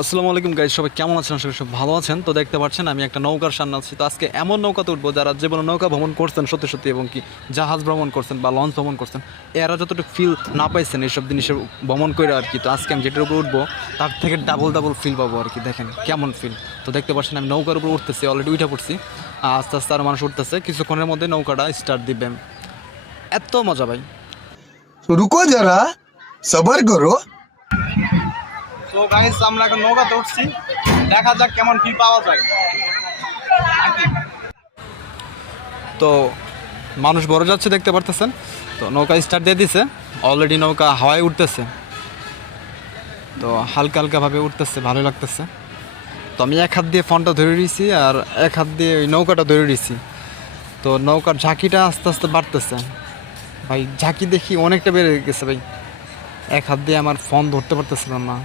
আসসালামু আলাইকুম গাইজ সবাই কেমন আছেন? সবাই সব ভালো আছেন। তো দেখতে পাচ্ছেন, আমি একটা নৌকার সামনে আছি। তো আজকে এমন নৌকাতে উঠবো যারা যে নৌকা ভ্রমণ করছেন সত্যি সত্যি, এবং কি জাহাজ ভ্রমণ করছেন বা লঞ্চ ভ্রমণ করছেন, এরা যতটুকু ফিল না পাইছেন এইসব জিনিসের ভ্রমণ করে আর কি। তো আজকে আমি যেটার উপর উঠবো, তার থেকে ডাবল ডাবল ফিল পাবো আর কি, দেখেন কেমন ফিল তো দেখতে পাচ্ছেন, আমি নৌকার উপর উঠতেছি অলরেডি উঠে পড়ছি। আস্তে আস্তে আরও মানুষ উঠতেছে, কিছুক্ষণের মধ্যে নৌকাটা স্টার্ট দিবেন। এত মজা ভাই। রুকো যারা সবার করো। তো গাইস আমরা এখন নৌকাতে উঠছি। দেখা যাক কেমন ফিল পাওয়া যায়। তো মানুষ বড় যাচ্ছে দেখতে পারতেছেন। তো নৌকা স্টার্ট দিয়ে দিছে। অলরেডি নৌকা হাওয়ায় উঠতেছে। তো হালকা হালকাভাবে উঠতেছে, ভালো লাগতেছে। তো আমি এক হাত দিয়ে ফোনটা ধরে দিয়েছি আর এক হাত দিয়ে ওই নৌকাটা ধরে দিয়েছি তো নৌকার ঝাঁকিটা আস্তে আস্তে বাড়তেছে। ভাই, ঝাঁকি দেখি অনেকটা বেড়ে গেছে ভাই। এক হাত দিয়ে আমার ফোন ধরতে পারতেছিলাম না।